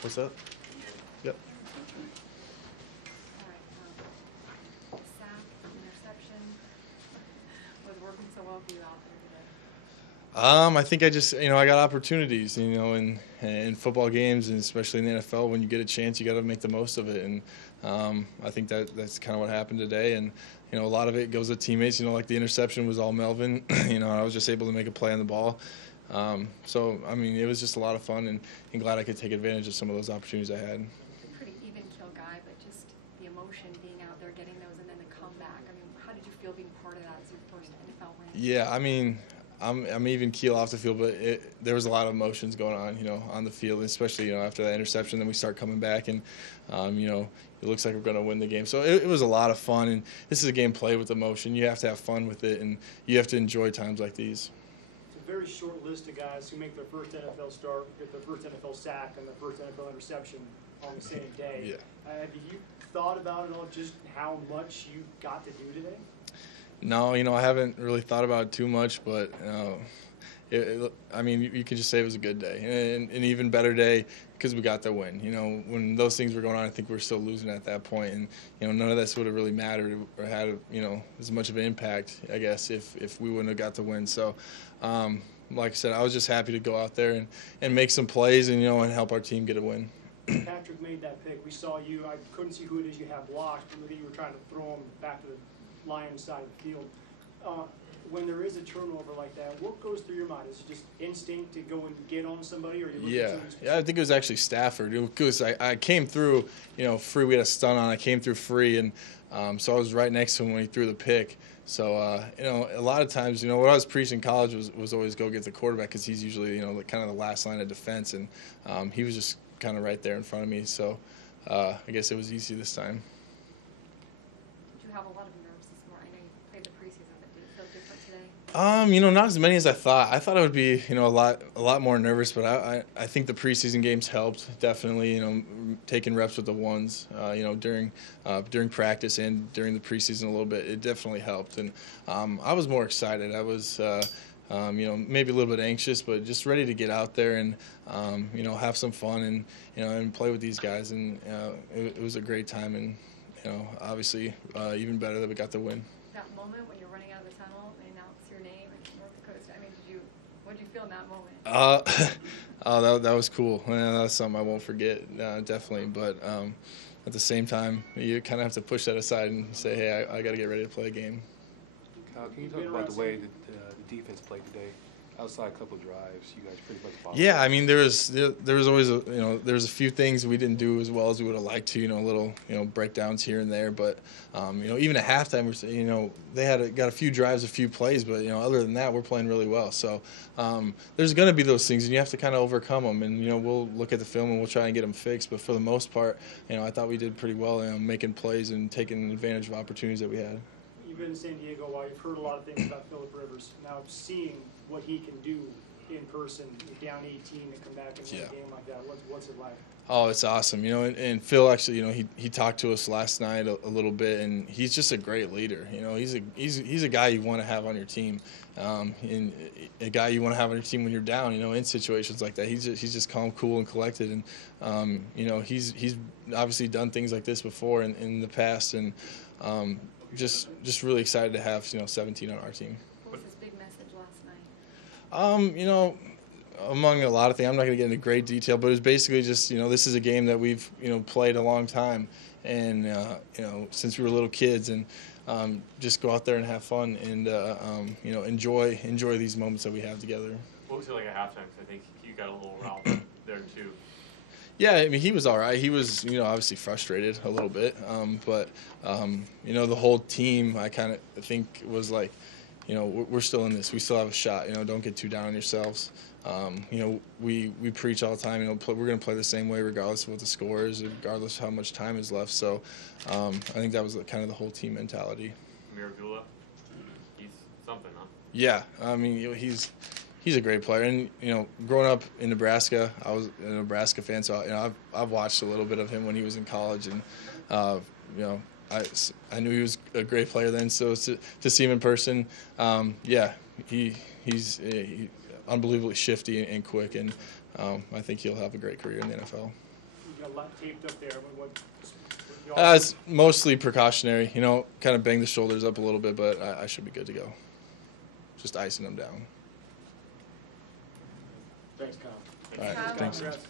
What's that? Yep. All right. Sack, interception was working so well for you out there today. I think I just, I got opportunities, in football games, and especially in the NFL. When you get a chance, you got to make the most of it. And I think that's kind of what happened today. And a lot of it goes with teammates. Like the interception was all Melvin. I was just able to make a play on the ball. So I mean, it was just a lot of fun, and glad I could take advantage of some of those opportunities I had. Pretty even kill guy, but just the emotion being out there, getting those, and then the comeback. I mean, how did you feel being part of that as your first NFL win? Yeah, I mean, I'm even keel off the field, but there was a lot of emotions going on the field, especially after that interception. Then we start coming back, and it looks like we're going to win the game. So it was a lot of fun, and this is a game played with emotion. You have to have fun with it, and you have to enjoy times like these. It's a very short list of guys who make their first NFL start, get their first NFL sack, and their first NFL interception on the same day. Yeah. Have you thought about it all, just how much you got to do today? No, I haven't really thought about it too much, but I mean, you could just say it was a good day, and an even better day because we got the win. When those things were going on, I think we were still losing at that point, and none of this would have really mattered or had as much of an impact, I guess, if we wouldn't have got the win. So, like I said, I was just happy to go out there and make some plays and and help our team get a win. Patrick made that pick. We saw you. I couldn't see who it is you have blocked, but you were trying to throw him back to the Lions side of the field. When there is a turnover like that, what goes through your mind? Is it just instinct to go and get on somebody, or are you looking at somebody specific? Yeah, I think it was actually Stafford. Because I came through, free. We had a stun on. I came through free, and so I was right next to him when he threw the pick. So a lot of times, what I was preaching in college was always go get the quarterback because he's usually kind of the last line of defense, and he was just kind of right there in front of me. So I guess it was easy this time. Did you have a lot of nerves this morning? I know you played the preseason, but did it feel different today? Not as many as I thought. I thought I would be, a lot more nervous, but I think the preseason games helped definitely. Taking reps with the ones, during practice and during the preseason a little bit, it definitely helped. And I was more excited. I was, maybe a little bit anxious, but just ready to get out there and, have some fun and play with these guys. And it was a great time, and obviously even better that we got the win. That moment when you're running out of the tunnel and they announce your name in North Dakota State, I mean, what did you feel in that moment? That was cool. Yeah, that's something I won't forget, definitely. But at the same time, you kind of have to push that aside and say, hey, I got to get ready to play a game. Kyle, can you talk about the way that the defense played today? Outside a couple of drives, you guys pretty much followed. Yeah, I mean, there was always there was a few things we didn't do as well as we would have liked to. Little breakdowns here and there, but even at halftime, they got a few drives, a few plays, but other than that, we're playing really well. So there's going to be those things, and you have to kind of overcome them. And we'll look at the film and we'll try and get them fixed. But for the most part, I thought we did pretty well, making plays and taking advantage of opportunities that we had. You've been in San Diego a while. You've heard a lot of things about Phillip Rivers. Now seeing what he can do in person, you're down 18 to come back and win a game like that. What's it like? Oh, it's awesome. And Phil actually, he talked to us last night a little bit, and he's just a great leader. He's a guy you want to have on your team, and a guy you want to have on your team when you're down. In situations like that, he's just calm, cool, and collected. And he's obviously done things like this before in the past, and just really excited to have 17 on our team. What was his big message last night? Among a lot of things, I'm not going to get into great detail, but it's basically just, this is a game that we've, played a long time, and, since we were little kids, and just go out there and have fun and, enjoy these moments that we have together. What was it like at halftime? Because I think you got a little riled there too. Yeah, I mean, he was all right. He was, obviously frustrated a little bit, but, the whole team, I kind of think was like, we're still in this. We still have a shot. Don't get too down on yourselves. We preach all the time. We're going to play the same way regardless of what the score is, regardless of how much time is left. So I think that was kind of the whole team mentality. Miragula, he's something, huh? Yeah, I mean, he's a great player. And growing up in Nebraska, I was a Nebraska fan, so I've watched a little bit of him when he was in college, and I knew he was a great player then. So to see him in person, he's unbelievably shifty and quick, and I think he'll have a great career in the NFL. taped up there? What It's mostly precautionary, kind of bang the shoulders up a little bit, but I should be good to go. Just icing them down. Thanks, Kyle. All right, Kyle. thanks. Congrats.